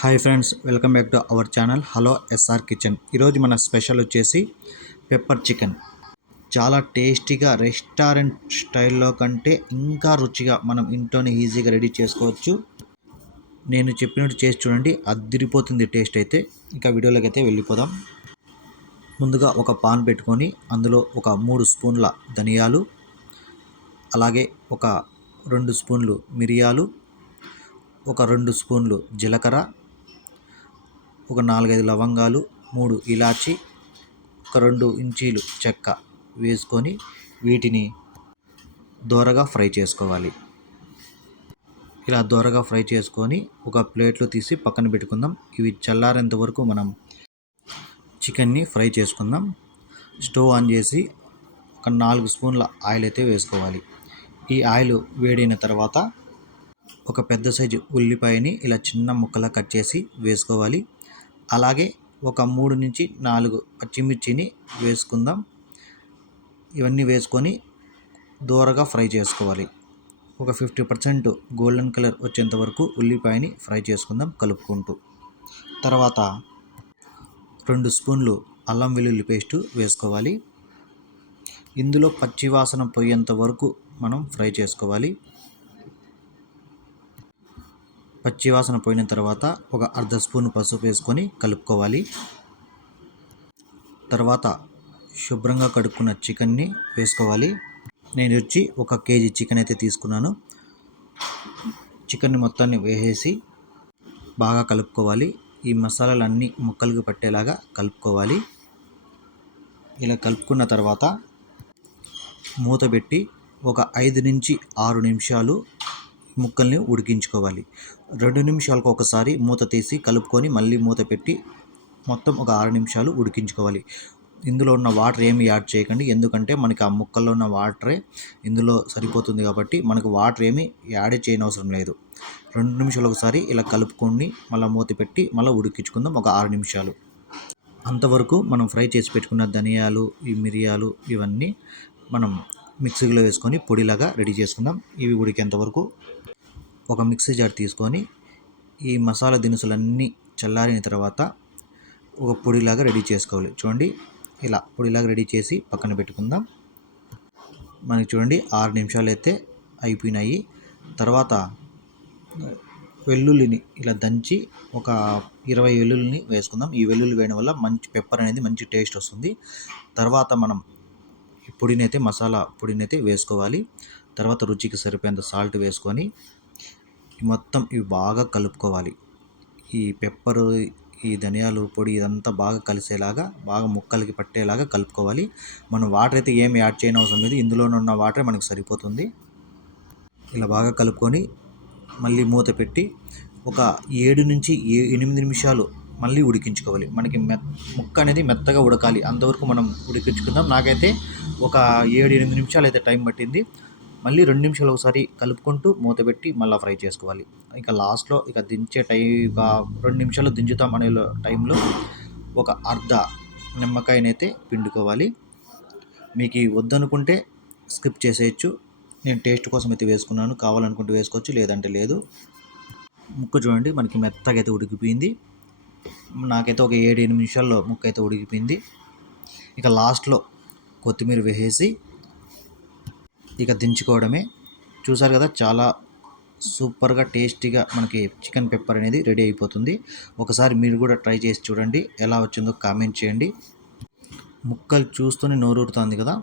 Hi friends, welcome back to our channel hello SR kitchen. ఈరోజు మన special వచ్చేసి pepper chicken. చాలా టేస్టీగా రెస్టారెంట్ స్టైల్లో కంటే ఇంకా రుచిగా మనం ఇంట్లోనే ఈజీగా రెడీ చేసుకోవచ్చు. నేను చెప్పినట్టు చేసి చూడండి, అదిరిపోతుంది టేస్ట్ అయితే. ఇంకా వీడియోలోకి అయితే వెళ్ళిపోదాం. ముందుగా ఒక పాన్ పెట్టుకొని అందులో ఒక 3 స్పూన్ల ధనియాలు, అలాగే ఒక 2 స్పూన్లు మిరియాలు, ఒక 2 స్పూన్లు జీలకర్ర, ఒక 4-5 లవంగాలు, 3 ఇలాచి, ఒక 2 ఇంచీలు చెక్క వేసుకొని వీటిని దోరగా ఫ్రై చేసుకోవాలి. ఇలా దోరగా ఫ్రై చేసుకొని ఒక ప్లేట్లో తీసి పక్కన పెట్టుకుందాం. ఇవి చల్లారేంత వరకు మనం చికెన్ని ఫ్రై చేసుకుందాం. స్టవ్ ఆన్ చేసి ఒక 4 స్పూన్ల ఆయిల్ అయితే వేసుకోవాలి. ఈ ఆయిల్ వేడైన తర్వాత ఒక పెద్ద సైజు ఉల్లిపాయని ఇలా చిన్న ముక్కలా కట్ చేసి వేసుకోవాలి. అలాగే ఒక 3 నుంచి 4 పచ్చిమిర్చిని వేసుకుందాం. ఇవన్నీ వేసుకొని దోరగా ఫ్రై చేసుకోవాలి. ఒక 50% గోల్డెన్ కలర్ వచ్చేంత వరకు ఉల్లిపాయని ఫ్రై చేసుకుందాం కలుపుకుంటూ. తర్వాత 2 స్పూన్లు అల్లం వెల్లుల్లి పేస్టు వేసుకోవాలి. ఇందులో పచ్చి వాసన పోయేంత వరకు మనం ఫ్రై చేసుకోవాలి. పచ్చి వాసన పోయిన తర్వాత ఒక అర్ధ స్పూన్ పసుపు వేసుకొని కలుపుకోవాలి. తర్వాత శుభ్రంగా కడుక్కున్న చికెన్ని వేసుకోవాలి. నేను వచ్చి 1 కేజీ చికెన్ అయితే తీసుకున్నాను. చికెన్ని మొత్తాన్ని వేసేసి బాగా కలుపుకోవాలి. ఈ మసాలాలన్నీ ముక్కలకు పట్టేలాగా కలుపుకోవాలి. ఇలా కలుపుకున్న తర్వాత మూత పెట్టి ఒక 5 నుంచి 6 నిమిషాలు ముక్కల్ని ఉడికించుకోవాలి. 2 నిమిషాలకు ఒకసారి మూత తీసి కలుపుకొని మళ్ళీ మూత పెట్టి మొత్తం ఒక 6 నిమిషాలు ఉడికించుకోవాలి. ఇందులో ఉన్న వాటర్ ఏమి యాడ్ చేయకండి, ఎందుకంటే మనకి ఆ ముక్కల్లో ఉన్న వాటరే ఇందులో సరిపోతుంది కాబట్టి మనకు వాటర్ ఏమి యాడ్ చేయనవసరం లేదు. 2 నిమిషాలు ఒకసారి ఇలా కలుపుకొని మళ్ళీ మూత పెట్టి మళ్ళీ ఉడికించుకుందాం ఒక 6 నిమిషాలు. అంతవరకు మనం ఫ్రై చేసి పెట్టుకున్న ధనియాలు, ఈ మిరియాలు ఇవన్నీ మనం మిక్సీలో వేసుకొని పొడిలాగా రెడీ చేసుకుందాం. ఇవి ఉడికేంతవరకు ఒక మిక్సీ జార్ తీసుకొని ఈ మసాలా దినుసులన్నీ చల్లారిన తర్వాత ఒక పొడిలాగా రెడీ చేసుకోవాలి. చూడండి, ఇలా పొడిలాగా రెడీ చేసి పక్కన పెట్టుకుందాం. మనకి చూడండి 6 నిమిషాలు అయితే అయిపోయినాయి. తర్వాత వెల్లుల్లిని ఇలా దంచి ఒక 20 వెల్లుల్లిని వేసుకుందాం. ఈ వెల్లుల్లి వేయడం వల్ల మంచి పెప్పర్ అనేది మంచి టేస్ట్ వస్తుంది. తర్వాత మనం ఈ పొడినైతే మసాలా పొడినైతే వేసుకోవాలి. తర్వాత రుచికి సరిపోయేంత సాల్ట్ వేసుకొని మొత్తం ఇవి బాగా కలుపుకోవాలి. ఈ పెప్పరు, ఈ ధనియాలు పొడి ఇదంతా బాగా కలిసేలాగా బాగా ముక్కలకి పట్టేలాగా కలుపుకోవాలి. మనం వాటర్ అయితే ఏం యాడ్ చేయనవసరం లేదు, ఇందులోనే ఉన్న వాటరే మనకు సరిపోతుంది. ఇలా బాగా కలుపుకొని మళ్ళీ మూత పెట్టి ఒక 7 నుంచి 8 నిమిషాలు మళ్ళీ ఉడికించుకోవాలి. మనకి ముక్క అనేది మెత్తగా ఉడకాలి, అంతవరకు మనం ఉడికించుకుందాం. నాకైతే ఒక 7-8 నిమిషాలు అయితే టైం పట్టింది. మళ్ళీ 2 నిమిషాలు ఒకసారి కలుపుకుంటూ మూత పెట్టి మళ్ళీ ఫ్రై చేసుకోవాలి. ఇక లాస్ట్లో ఇక దించే ఒక 2 నిమిషాలు దించుతాం అనే టైంలో ఒక అర్ధ నిమ్మకాయనైతే పిండుకోవాలి. మీకు వద్దనుకుంటే స్కిప్ చేసేయచ్చు. నేను టేస్ట్ కోసం అయితే వేసుకున్నాను, కావాలనుకుంటే వేసుకోవచ్చు, లేదంటే లేదు. ముక్క చూడండి మనకి మెత్తగా అయితే ఉడికిపోయింది. నాకైతే ఒక 7-8 నిమిషాల్లో ముక్క అయితే ఉడికిపోయింది. ఇక లాస్ట్లో కొత్తిమీర వేసేసి ఇక దించుకోవడమే. చూసారు కదా, చాలా సూపర్గా టేస్టీగా మనకి చికెన్ పెప్పర్ అనేది రెడీ అయిపోతుంది. ఒకసారి మీరు కూడా ట్రై చేసి చూడండి, ఎలా వచ్చిందో కామెంట్ చేయండి. ముక్కలు చూస్తూనే నోరూరుతుంది కదా.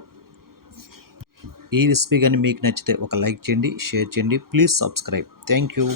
ఈ రెసిపీ కానీ మీకు నచ్చితే ఒక లైక్ చేయండి, షేర్ చేయండి, ప్లీజ్ సబ్స్క్రైబ్. Thank you.